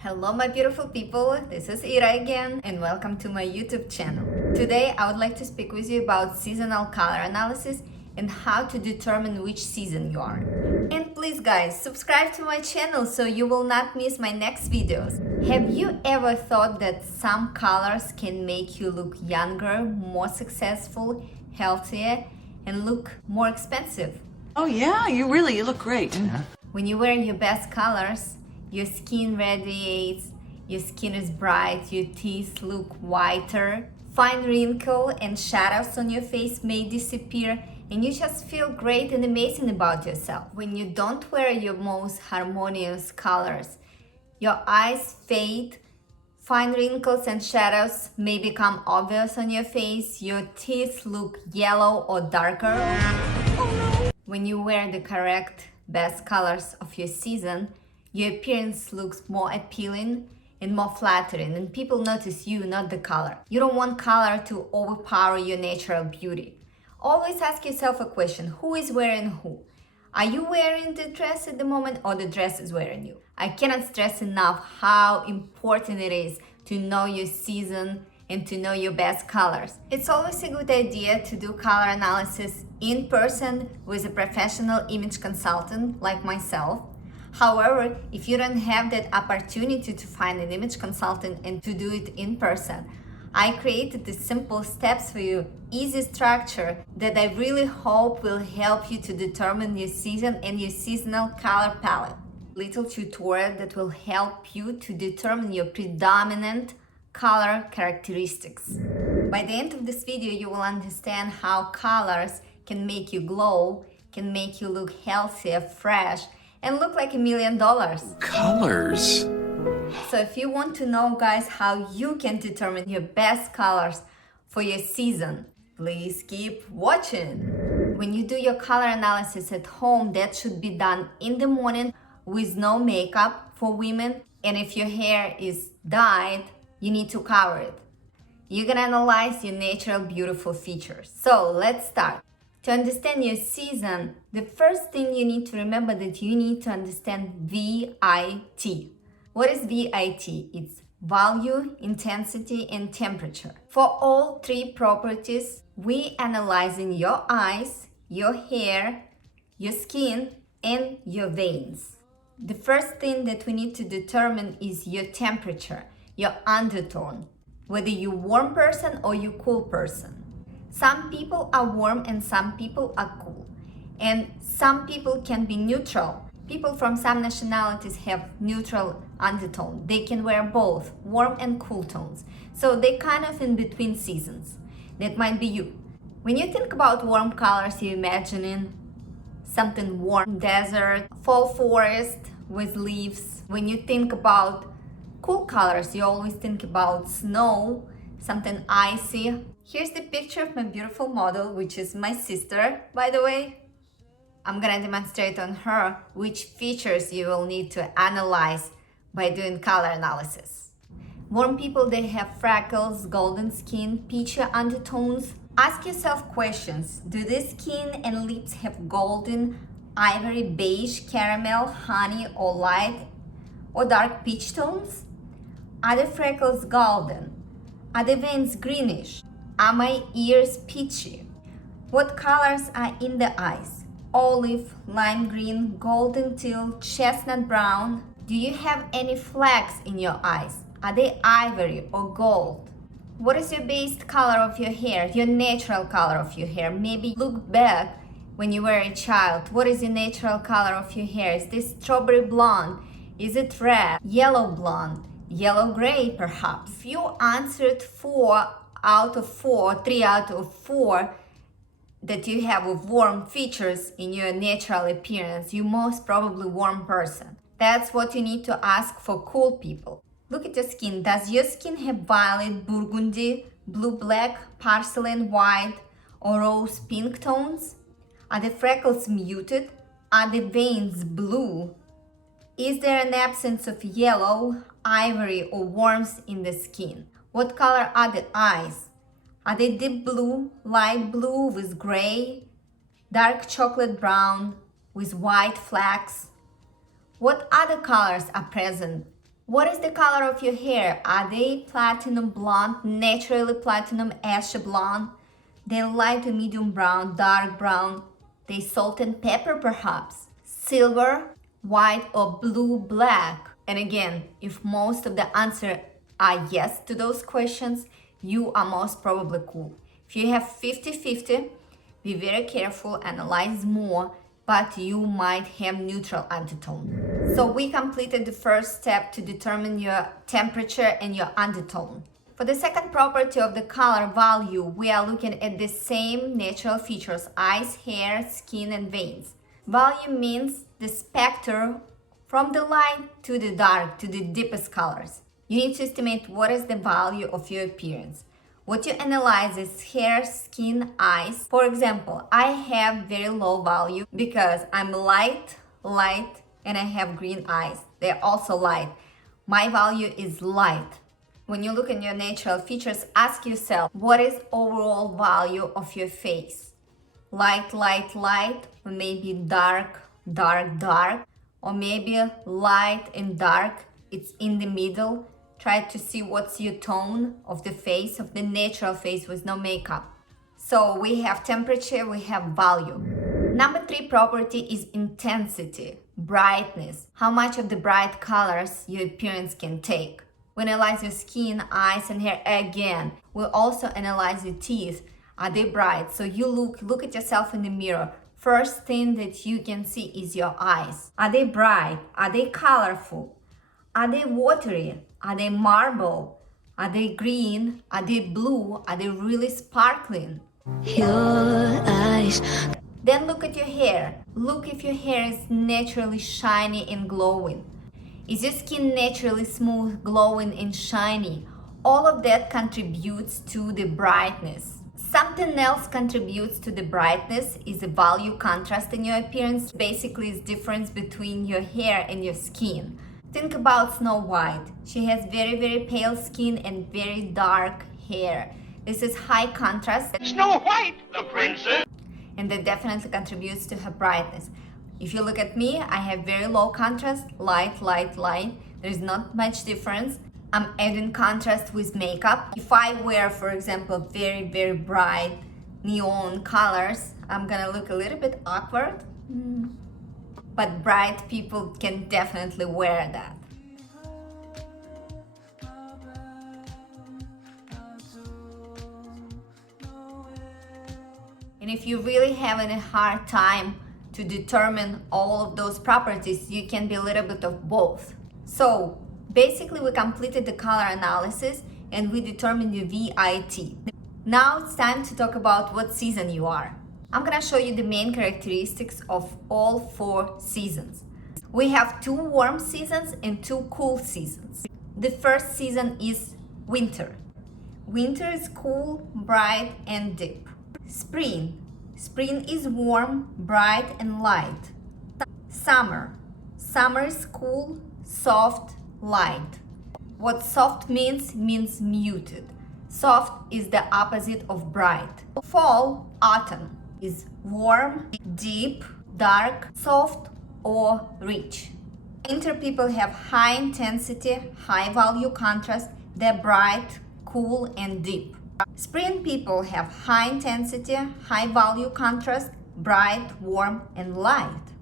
Hello my beautiful people, this is Ira again and welcome to my YouTube channel. Today I would like to speak with you about seasonal color analysis and how to determine which season you are. And please guys, subscribe to my channel so you will not miss my next videos. Have you ever thought that some colors can make you look younger, more successful, healthier, and look more expensive? Oh yeah, you look great. When you wear your best colors, your skin radiates, your skin is bright, your teeth look whiter, fine wrinkle and shadows on your face may disappear, and you just feel great and amazing about yourself. When you don't wear your most harmonious colors, your eyes fade, fine wrinkles and shadows may become obvious on your face, your teeth look yellow or darker. When you wear the correct best colors of your season, your appearance looks more appealing and more flattering, and people notice you, not the color. You don't want color to overpower your natural beauty. Always ask yourself a question: who is wearing who? Are you wearing the dress at the moment, or the dress is wearing you? I cannot stress enough how important it is to know your season and to know your best colors. It's always a good idea to do color analysis in person with a professional image consultant like myself. However, if you don't have that opportunity to find an image consultant and to do it in person, I created the simple steps for you, easy structure that I really hope will help you to determine your season and your seasonal color palette. Little tutorial that will help you to determine your predominant color characteristics. By the end of this video, you will understand how colors can make you glow, can make you look healthier, fresh, and look like $1 million. Colors. So if you want to know, guys, how you can determine your best colors for your season, please keep watching. When you do your color analysis at home, that should be done in the morning with no makeup for women. And if your hair is dyed, you need to cover it. You're gonna analyze your natural beautiful features. So let's start. To understand your season, the first thing you need to remember that you need to understand VIT. What is VIT? It's value, intensity, and temperature. For all three properties, we analyzing your eyes, your hair, your skin, and your veins. The first thing that we need to determine is your temperature, your undertone, whether you're warm person or you cool person. Some people are warm and some people are cool. And some people can be neutral. People from some nationalities have neutral undertone. They can wear both warm and cool tones. So they're kind of in between seasons. That might be you. When you think about warm colors, you're imagining something warm, desert, fall forest with leaves. When you think about cool colors, you always think about snow, something icy. Here's the picture of my beautiful model, which is my sister, by the way. I'm gonna demonstrate on her which features you will need to analyze by doing color analysis. Warm people, they have freckles, golden skin, peachy undertones. Ask yourself questions. Do the skin and lips have golden, ivory, beige, caramel, honey, or light or dark peach tones? Are the freckles golden? Are the veins greenish? Are my ears peachy? What colors are in the eyes? Olive, lime green, golden teal, chestnut brown. Do you have any flecks in your eyes? Are they ivory or gold? What is your base color of your hair, your natural color of your hair? Maybe look back when you were a child. What is your natural color of your hair? Is this strawberry blonde? Is it red? Yellow blonde? Yellow gray perhaps? If you answered 3 out of 4 that you have with warm features in your natural appearance, you're most probably warm person. That's what you need to ask for cool people. Look at your skin. Does your skin have violet, burgundy, blue-black, porcelain white, or rose pink tones? Are the freckles muted? Are the veins blue? Is there an absence of yellow, ivory, or warmth in the skin? What color are the eyes? Are they deep blue, light blue with gray, dark chocolate brown with white flecks? What other colors are present What is the color of your hair? Are they platinum blonde, naturally platinum, ash blonde? They light to medium brown, dark brown. They salt and pepper perhaps. Silver, white or blue, black. And again, if most of the answer are yes to those questions, you are most probably cool. If you have 50-50, be very careful, analyze more, but you might have neutral undertone. So we completed the first step to determine your temperature and your undertone. For the second property of the color value, we are looking at the same natural features: eyes, hair, skin, and veins. Value means the spectrum from the light to the dark to the deepest colors. You need to estimate what is the value of your appearance. What you analyze is hair, skin, eyes. For example, I have very low value because I'm light, and I have green eyes. They're also light. My value is light. When you look at your natural features, ask yourself, what is overall value of your face? Light, or maybe dark, or maybe light and dark, it's in the middle. Try to see what's your tone of the face, of the natural face with no makeup. So we have temperature, we have value. Number 3 property is intensity, brightness. How much of the bright colors your appearance can take. We analyze your skin, eyes, and hair again. We also analyze your teeth. Are they bright? So you look at yourself in the mirror. First thing that you can see is your eyes. Are they bright? Are they colorful? Are they watery? Are they marble? Are they green? Are they blue? Are they really sparkling? Your eyes. Then look at your hair. Look if your hair is naturally shiny and glowing. Is your skin naturally smooth, glowing, and shiny? All of that contributes to the brightness. Something else contributes to the brightness is the value contrast in your appearance. Basically, it's difference between your hair and your skin. Think about Snow White. She has very pale skin and very dark hair. This is high contrast. Snow White, the princess. And that definitely contributes to her brightness. If you look at me, I have very low contrast, light. There's not much difference. I'm adding contrast with makeup. If I wear, for example, very bright neon colors, I'm gonna look a little bit awkward. But bright people can definitely wear that. And if you're really having a hard time to determine all of those properties, you can be a little bit of both. So basically we completed the color analysis and we determined your VIT. Now it's time to talk about what season you are. I'm gonna show you the main characteristics of all 4 seasons. We have 2 warm seasons and 2 cool seasons. The first season is winter. Winter is cool, bright, and deep. Spring. Spring is warm, bright, and light. Summer. Summer is cool, soft, light. What soft means muted. Soft is the opposite of bright. Fall, autumn, is warm, deep, dark, soft, or rich. Winter people have high intensity, high value contrast. They're bright, cool, and deep. Spring people have high intensity, high value contrast, bright, warm, and light.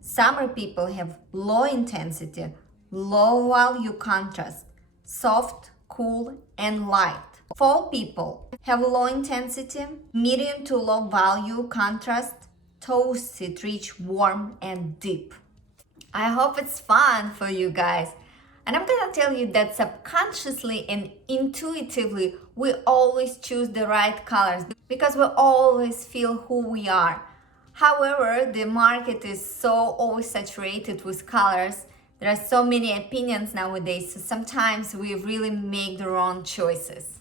Summer people have low intensity, low value contrast, soft, cool, and light. Fall people have low intensity, medium to low value contrast, toasted, rich, warm, and deep. I hope it's fun for you guys. And I'm gonna tell you that subconsciously and intuitively, we always choose the right colors because we always feel who we are. However, the market is so oversaturated with colors. There are so many opinions nowadays, so sometimes we really make the wrong choices.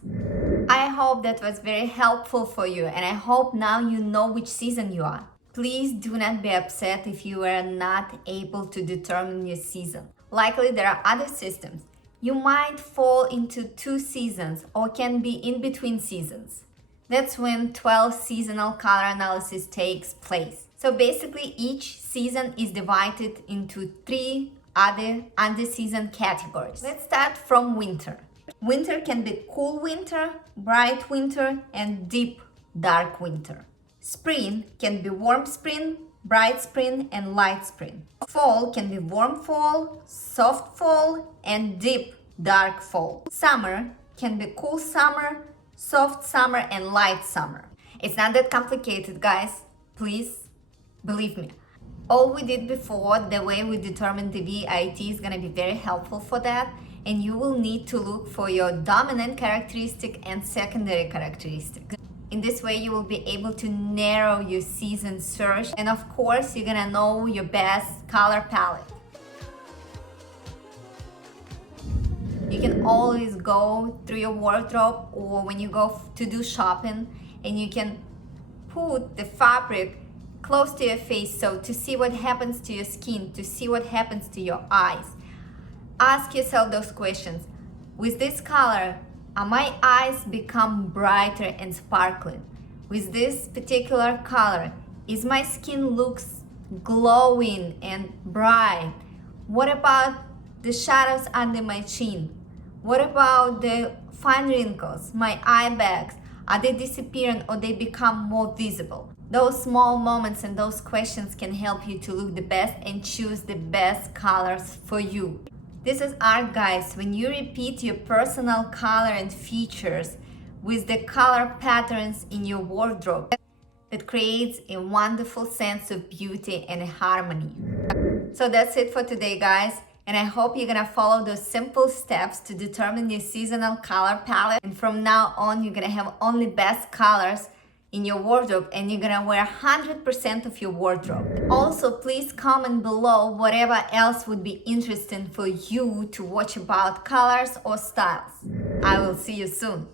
I hope that was very helpful for you, and I hope now you know which season you are. Please do not be upset if you are not able to determine your season. Likely there are other systems. You might fall into 2 seasons or can be in between seasons. That's when 12 seasonal color analysis takes place. So basically each season is divided into 3 other under-season categories. Let's start from winter. Winter can be cool winter, bright winter, and deep dark winter. Spring can be warm spring, bright spring, and light spring. Fall can be warm fall, soft fall, and deep dark fall. Summer can be cool summer, soft summer, and light summer. It's not that complicated, guys. Please believe me. All we did before, the way we determined the VIT, is going to be very helpful for that. And you will need to look for your dominant characteristic and secondary characteristic. In this way, you will be able to narrow your season search. And of course, you're going to know your best color palette. You can always go through your wardrobe or when you go to do shopping, and you can put the fabric close to your face so to see what happens to your skin, to see what happens to your eyes. Ask yourself those questions. With this color, are my eyes become brighter and sparkling? With this particular color, is my skin looks glowing and bright? What about the shadows under my chin? What about the fine wrinkles, my eye bags? Are they disappearing or they become more visible? Those small moments and those questions can help you to look the best and choose the best colors for you. This is art, guys. When you repeat your personal color and features with the color patterns in your wardrobe, it creates a wonderful sense of beauty and harmony. So that's it for today, guys. And I hope you're gonna follow those simple steps to determine your seasonal color palette. And from now on, you're gonna have only best colors in your wardrobe, and you're gonna wear 100% of your wardrobe. Also, please comment below whatever else would be interesting for you to watch about colors or styles. I will see you soon.